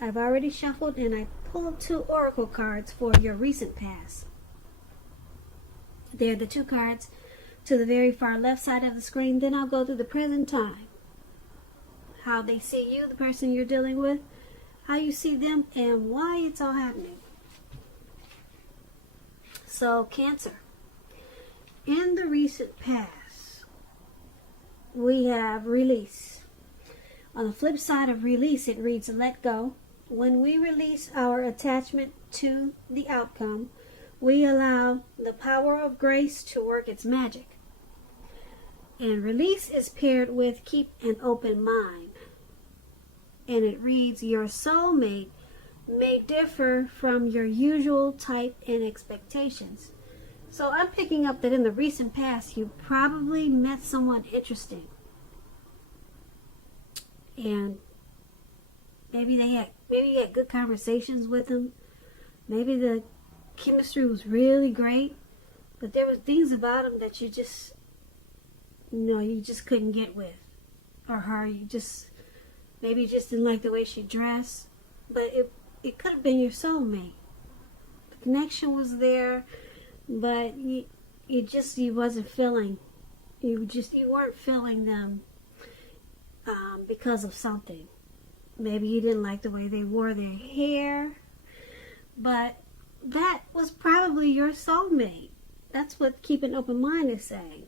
I've already shuffled and I pulled 2 oracle cards for your recent past. They're the 2 cards to the very far left side of the screen. Then I'll go through the present time, how they see you, the person you're dealing with, how you see them, and why it's all happening. So, Cancer. In the recent past, we have release. On the flip side of release, it reads let go. When we release our attachment to the outcome, we allow the power of grace to work its magic. And release is paired with keep an open mind. And it reads, your soulmate may differ from your usual type and expectations. So I'm picking up that in the recent past, you probably met someone interesting. And maybe you had good conversations with them. Maybe the chemistry was really great, but there was things about them that you just couldn't get with, or her. Maybe you just didn't like the way she dressed, but it could have been your soulmate. The connection was there, but you wasn't feeling. You weren't feeling them because of something. Maybe you didn't like the way they wore their hair, but that was probably your soulmate. That's what keep an open mind is saying.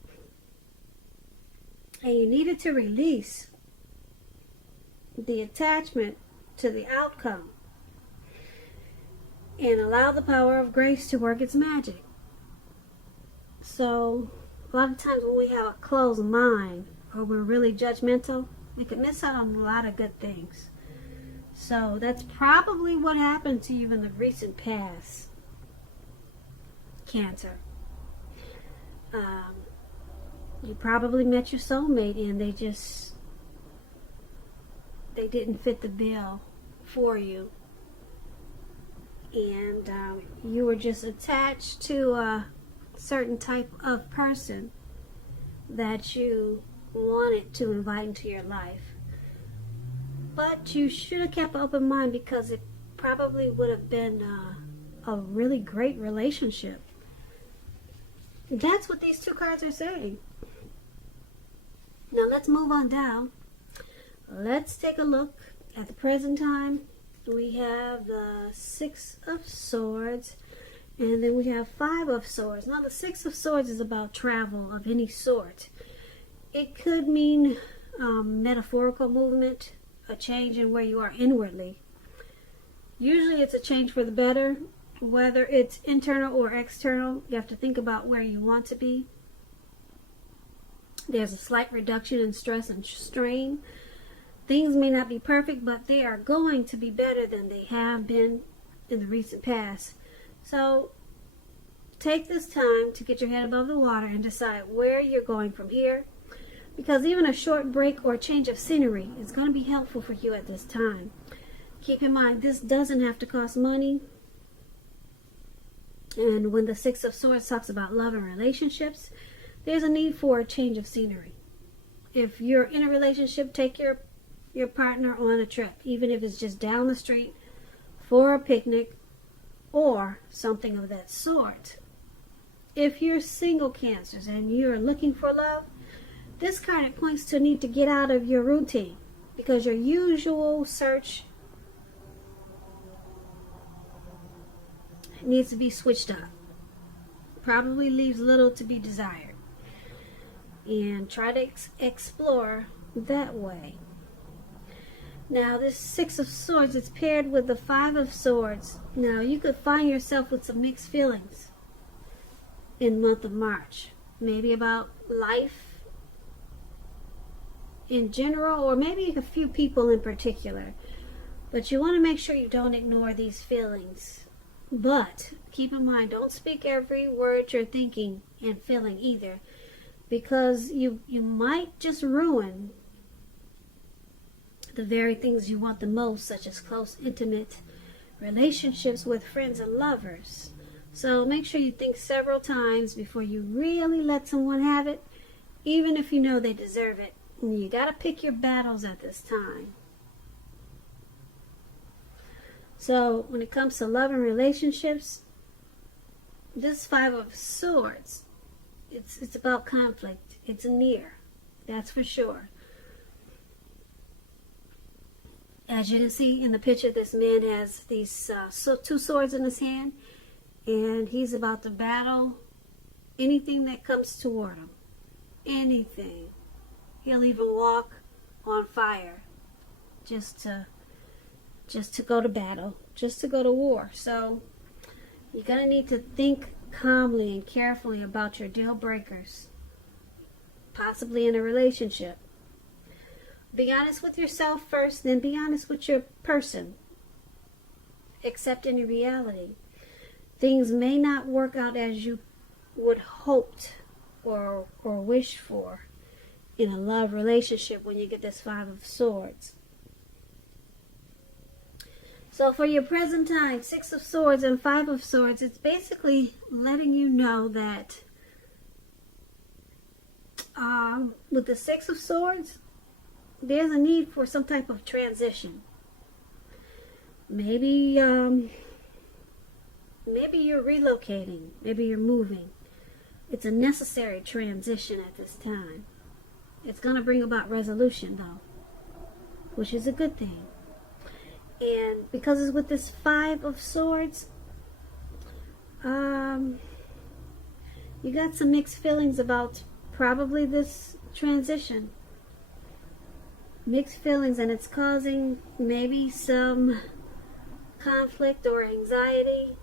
And you needed to release the attachment to the outcome and allow the power of grace to work its magic. So, a lot of times when we have a closed mind or we're really judgmental, we could miss out on a lot of good things. So, that's probably what happened to you in the recent past, Cancer. You probably met your soulmate and they didn't fit the bill for you. And you were just attached to a certain type of person that you wanted to invite into your life. But you should have kept an open mind, because it probably would have been a really great relationship. That's what these 2 cards are saying. Now let's move on down. Let's take a look at the present time. We have the 6 of Swords, and then we have 5 of Swords. Now the 6 of Swords is about travel of any sort. It could mean metaphorical movement, a change in where you are inwardly. Usually it's a change for the better. Whether it's internal or external, you have to think about where you want to be. There's a slight reduction in stress and strain. Things may not be perfect, but they are going to be better than they have been in the recent past. So take this time to get your head above the water and decide where you're going from here, because even a short break or change of scenery is going to be helpful for you at this time. Keep in mind, this doesn't have to cost money. And when the 6 of Swords talks about love and relationships, there's a need for a change of scenery. If you're in a relationship, take your partner on a trip, even if it's just down the street for a picnic or something of that sort. If you're single, Cancers, and you're looking for love, this card points to a need to get out of your routine, because your usual search needs to be switched up. Probably leaves little to be desired. And try to explore that way. Now this 6 of Swords is paired with the 5 of Swords. Now you could find yourself with some mixed feelings in the month of March. Maybe about life in general, or maybe a few people in particular. But you want to make sure you don't ignore these feelings. But keep in mind, don't speak every word you're thinking and feeling either, because you might just ruin the very things you want the most, such as close, intimate relationships with friends and lovers. So make sure you think several times before you really let someone have it, even if you know they deserve it. You got to pick your battles at this time. So when it comes to love and relationships, this Five of Swords, it's about conflict. It's near, that's for sure. As you can see in the picture, this man has these two swords in his hand, and he's about to battle anything that comes toward him. Anything. He'll even walk on fire just to go to battle, just to go to war. So you're going to need to think calmly and carefully about your deal breakers, possibly in a relationship. Be honest with yourself first, then be honest with your person. Accept any reality. Things may not work out as you would hoped or wished for in a love relationship when you get this Five of Swords. So for your present time, Six of Swords and Five of Swords, it's basically letting you know that with the Six of Swords, there's a need for some type of transition. Maybe you're relocating. Maybe you're moving. It's a necessary transition at this time. It's going to bring about resolution, though, which is a good thing. And because it's with this Five of Swords, you got some mixed feelings about probably this transition. Mixed feelings, and it's causing maybe some conflict or anxiety.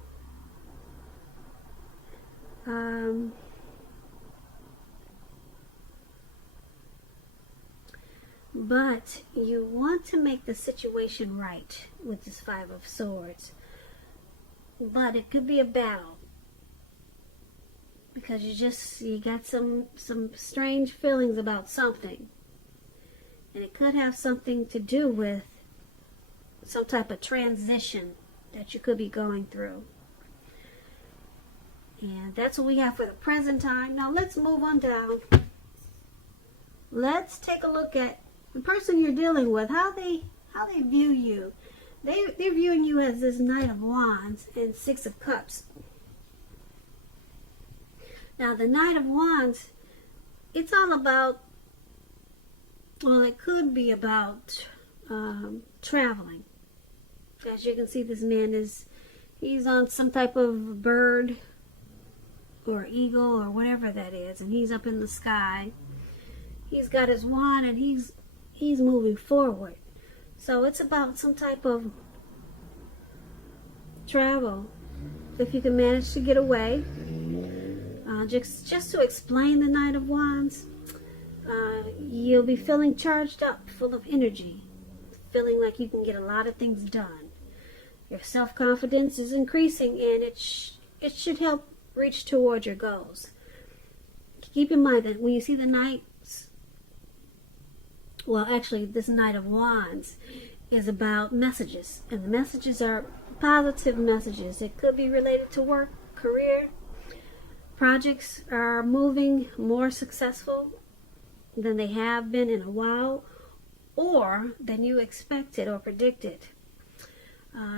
But you want to make the situation right with this Five of Swords. But it could be a battle, because you got some strange feelings about something. And it could have something to do with some type of transition that you could be going through. And that's what we have for the present time. Now let's move on down. Let's take a look at the person you're dealing with, how they view you. They're viewing you as this Knight of Wands and Six of Cups. Now the Knight of Wands, it's all about, well, it could be about traveling. As you can see, this man he's on some type of bird or eagle or whatever that is, and he's up in the sky. He's got his wand and he's moving forward. So it's about some type of travel. If you can manage to get away. Just to explain the Knight of Wands, you'll be feeling charged up, full of energy, feeling like you can get a lot of things done. Your self-confidence is increasing, and it should help reach toward your goals. Keep in mind that when you see the Knights, well, actually, this Knight of Wands is about messages, and the messages are positive messages. It could be related to work, career. Projects are moving more successful than they have been in a while, or than you expected or predicted.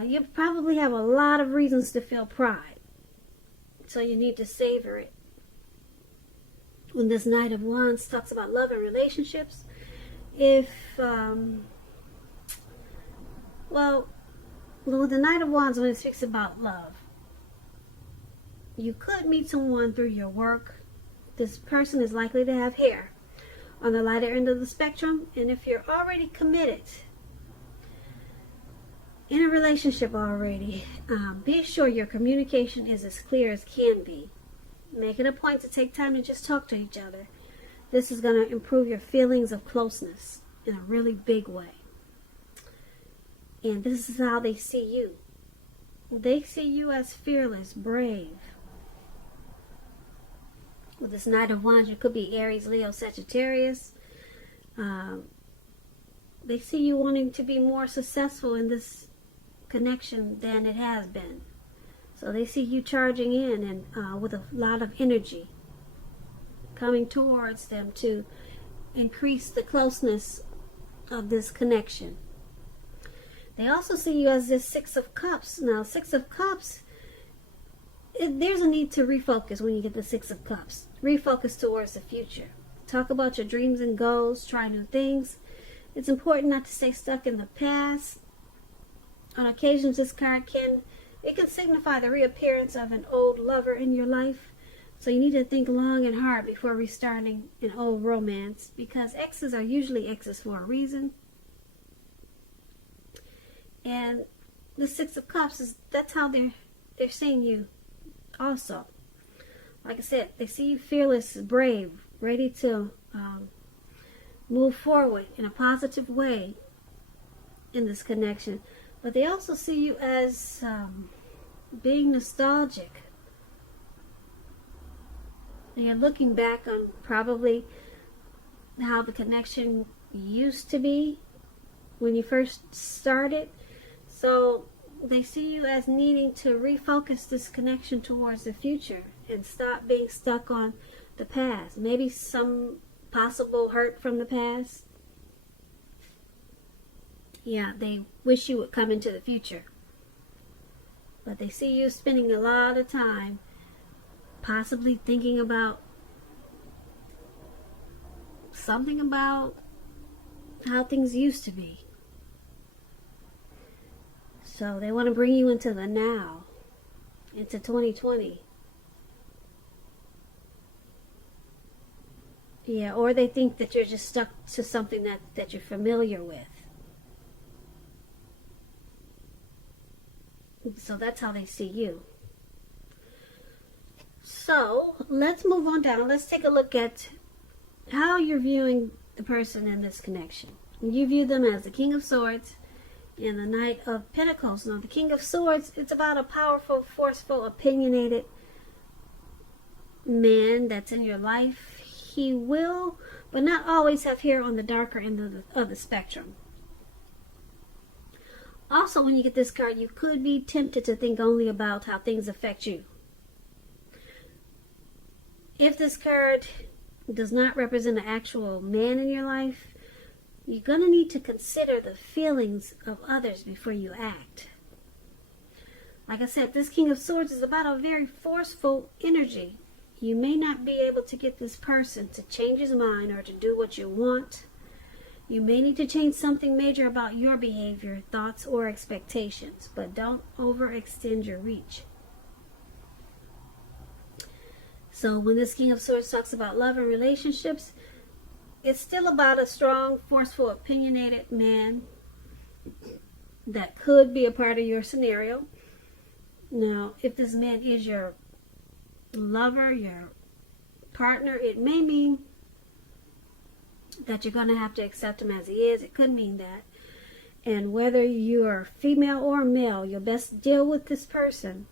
You probably have a lot of reasons to feel pride, so you need to savor it. When this Knight of Wands talks about love and relationships, with the Knight of Wands, when it speaks about love, you could meet someone through your work. This person is likely to have hair on the lighter end of the spectrum, and if you're already committed in a relationship already, be sure your communication is as clear as can be. Make it a point to take time to just talk to each other. This is going to improve your feelings of closeness in a really big way. And this is how they see you. They see you as fearless, brave. With this Knight of Wands, you could be Aries, Leo, Sagittarius. They see you wanting to be more successful in this connection than it has been. So they see you charging in and with a lot of energy coming towards them to increase the closeness of this connection. They also see you as this Six of Cups. Now, Six of Cups, there's a need to refocus when you get the Six of Cups. Refocus towards the future. Talk about your dreams and goals. Try new things. It's important not to stay stuck in the past. On occasions, this card can signify the reappearance of an old lover in your life. So you need to think long and hard before restarting an old romance, because exes are usually exes for a reason. And the Six of Cups, that's how they're seeing you also. Like I said, they see you fearless, brave, ready to move forward in a positive way in this connection. But they also see you as being nostalgic. And you're looking back on probably how the connection used to be when you first started. So they see you as needing to refocus this connection towards the future and stop being stuck on the past. Maybe some possible hurt from the past. Yeah, they wish you would come into the future. But they see you spending a lot of time possibly thinking about something about how things used to be. So they want to bring you into the now, into 2020. Yeah, or they think that you're just stuck to something that you're familiar with. So that's how they see you. So let's move on down. Let's take a look at how you're viewing the person in this connection. You view them as the King of Swords and the Knight of Pentacles. Now, the King of Swords, it's about a powerful, forceful, opinionated man that's in your life. He will, but not always, have hair on the darker end of the spectrum. Also, when you get this card, you could be tempted to think only about how things affect you. If this card does not represent an actual man in your life, you're going to need to consider the feelings of others before you act. Like I said, this King of Swords is about a very forceful energy. You may not be able to get this person to change his mind or to do what you want. You may need to change something major about your behavior, thoughts, or expectations, but don't overextend your reach. So when this King of Swords talks about love and relationships, it's still about a strong, forceful, opinionated man that could be a part of your scenario. Now, if this man is your lover, your partner, it may mean that you're going to have to accept him as he is. It could mean that. And whether you're female or male, you'll best deal with this person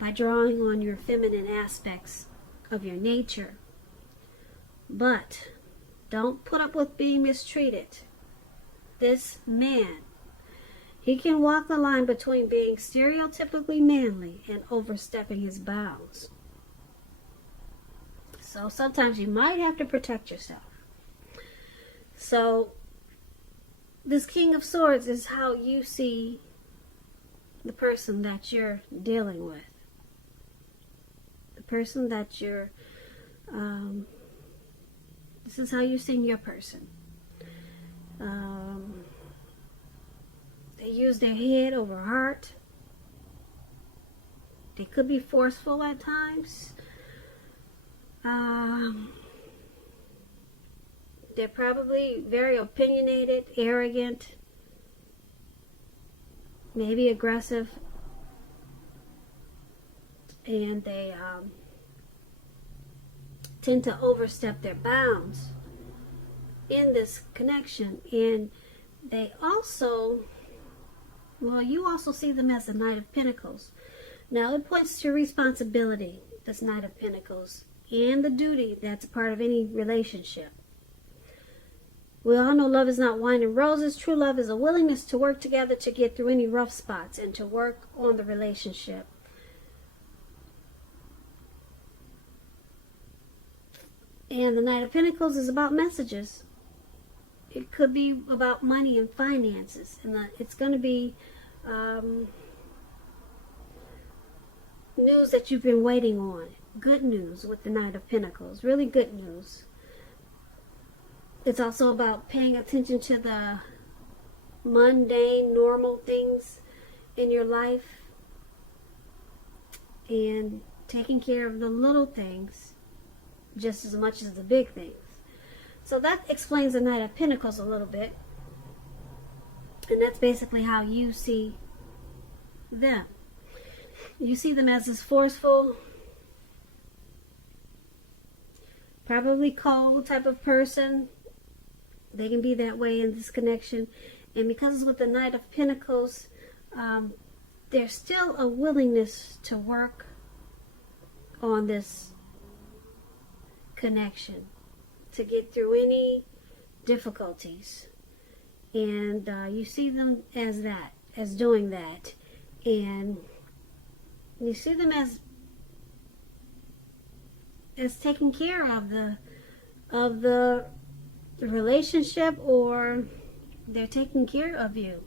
by drawing on your feminine aspects of your nature. But don't put up with being mistreated. This man, he can walk the line between being stereotypically manly and overstepping his bounds. So sometimes you might have to protect yourself. So this King of Swords is how you see the person that you're dealing with. The person that you're, this is how you're seeing your person. They use their head over heart. They could be forceful at times. They're probably very opinionated, arrogant, maybe aggressive, and they tend to overstep their bounds in this connection. And they also, well, you also see them as the Knight of Pentacles. Now, it points to responsibility, this Knight of Pentacles, and the duty that's a part of any relationship. We all know love is not wine and roses. True love is a willingness to work together to get through any rough spots and to work on the relationship. And the Knight of Pentacles is about messages. It could be about money and finances, and it's going to be news that you've been waiting on. Good news with the Knight of Pentacles. Really good news. It's also about paying attention to the mundane, normal things in your life and taking care of the little things just as much as the big things. So that explains the Knight of Pentacles a little bit. And that's basically how you see them. You see them as this forceful, probably cold type of person. They can be that way in this connection. And because with the Knight of Pentacles, there's still a willingness to work on this connection, to get through any difficulties. And you see them as that, as doing that. And you see them as taking care of the relationship, or they're taking care of you.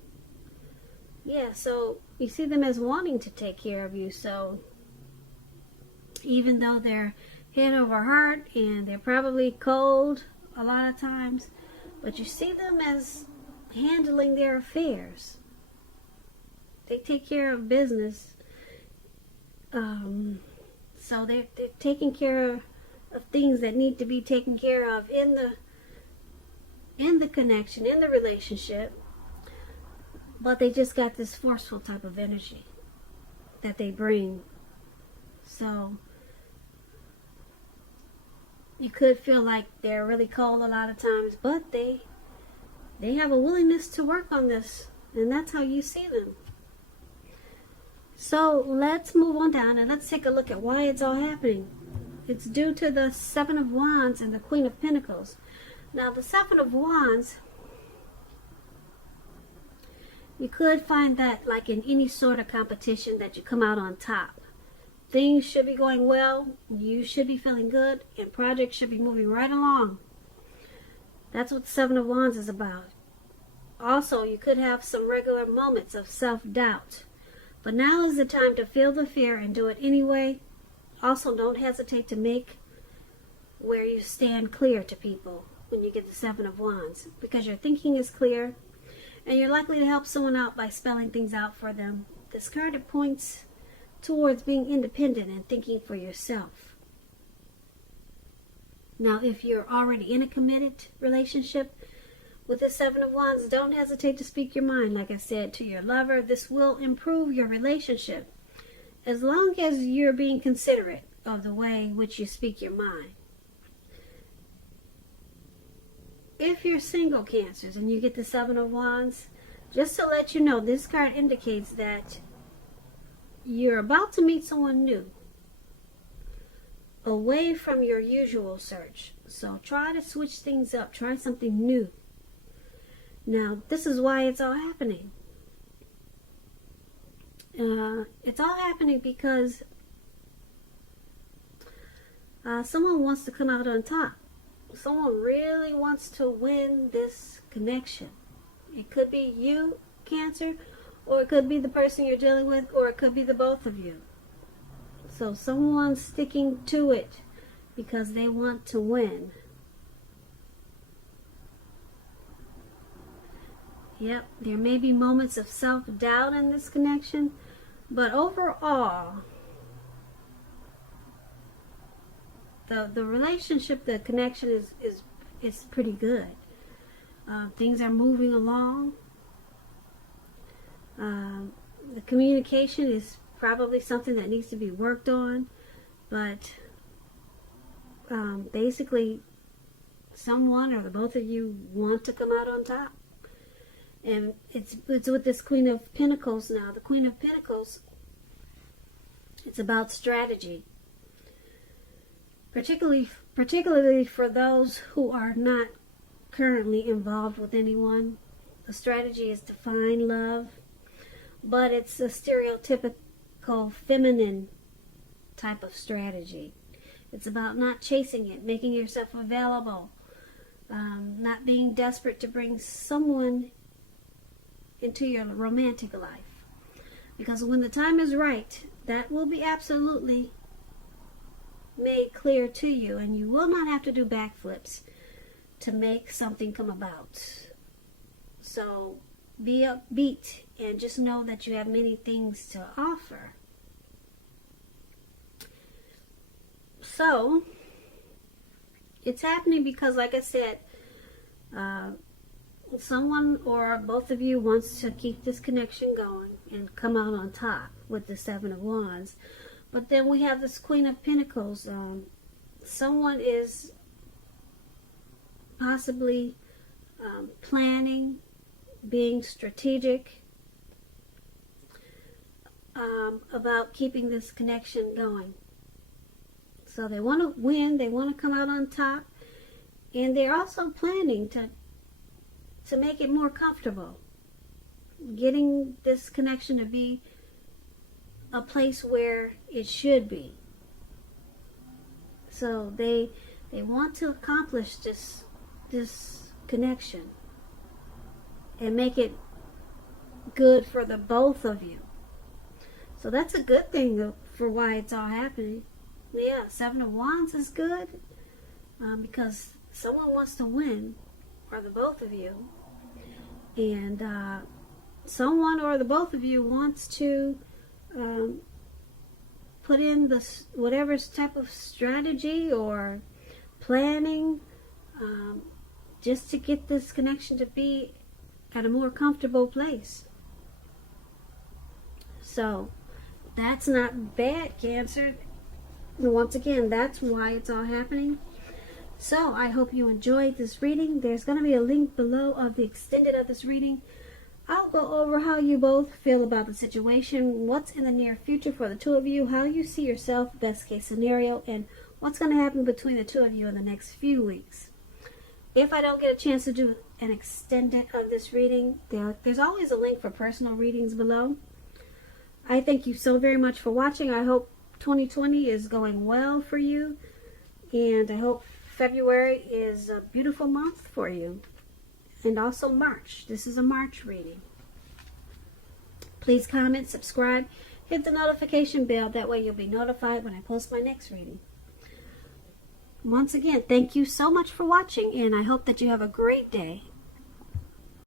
Yeah, so you see them as wanting to take care of you. So even though they're head over heart and they're probably cold a lot of times, but you see them as handling their affairs. They take care of business. So they're taking care of things that need to be taken care of in the connection, in the relationship. But they just got this forceful type of energy that they bring. So you could feel like they're really cold a lot of times, but they have a willingness to work on this, and that's how you see them. So let's move on down and let's take a look at why it's all happening. It's due to the Seven of Wands and the Queen of Pentacles. Now the Seven of Wands, you could find that like in any sort of competition that you come out on top. Things should be going well, you should be feeling good, and projects should be moving right along. That's what the Seven of Wands is about. Also, you could have some regular moments of self-doubt. But now is the time to feel the fear and do it anyway. Also, don't hesitate to make where you stand clear to people when you get the Seven of Wands, because your thinking is clear and you're likely to help someone out by spelling things out for them. This card, it points towards being independent and thinking for yourself. Now, if you're already in a committed relationship with the Seven of Wands, don't hesitate to speak your mind. Like I said, to your lover, this will improve your relationship as long as you're being considerate of the way in which you speak your mind. If you're single, Cancers, and you get the Seven of Wands, just to let you know, this card indicates that you're about to meet someone new, away from your usual search. So try to switch things up. Try something new. Now, this is why it's all happening. It's all happening because someone wants to come out on top. Someone really wants to win this connection. It could be you, Cancer, or it could be the person you're dealing with, or it could be the both of you. So someone's sticking to it because they want to win. Yep, there may be moments of self-doubt in this connection, but overall, the relationship, the connection is pretty good. Things are moving along. The communication is probably something that needs to be worked on, but basically, someone or the both of you want to come out on top. And it's with this Queen of Pentacles now. The Queen of Pentacles, it's about strategy. Particularly for those who are not currently involved with anyone. The strategy is to find love, but it's a stereotypical feminine type of strategy. It's about not chasing it, making yourself available, not being desperate to bring someone into your romantic life. Because when the time is right, that will be absolutely made clear to you, and you will not have to do backflips to make something come about. So be upbeat and just know that you have many things to offer. So it's happening because, like I said, someone or both of you wants to keep this connection going and come out on top with the Seven of Wands. But then we have this Queen of Pentacles. Someone is possibly planning, being strategic about keeping this connection going. So they want to win, they want to come out on top, and they're also planning to make it more comfortable, getting this connection to be a place where it should be. So they want to accomplish this connection and make it good for the both of you. So that's a good thing for why it's all happening. Yeah, Seven of Wands is good because someone wants to win, or the both of you, and someone or the both of you wants to put in whatever type of strategy or planning just to get this connection to be at a more comfortable place. So that's not bad, Cancer. Once again, that's why it's all happening. So I hope you enjoyed this reading. There's going to be a link below of the extended of this reading. I'll go over how you both feel about the situation, what's in the near future for the two of you, how you see yourself, best case scenario, and what's going to happen between the two of you in the next few weeks. If I don't get a chance to do an extended of this reading, there's always a link for personal readings below. I thank you so very much for watching. I hope 2020 is going well for you, and I hope February is a beautiful month for you, and also March. This is a March reading. Please comment, subscribe, hit the notification bell. That way you'll be notified when I post my next reading. Once again, thank you so much for watching, and I hope that you have a great day.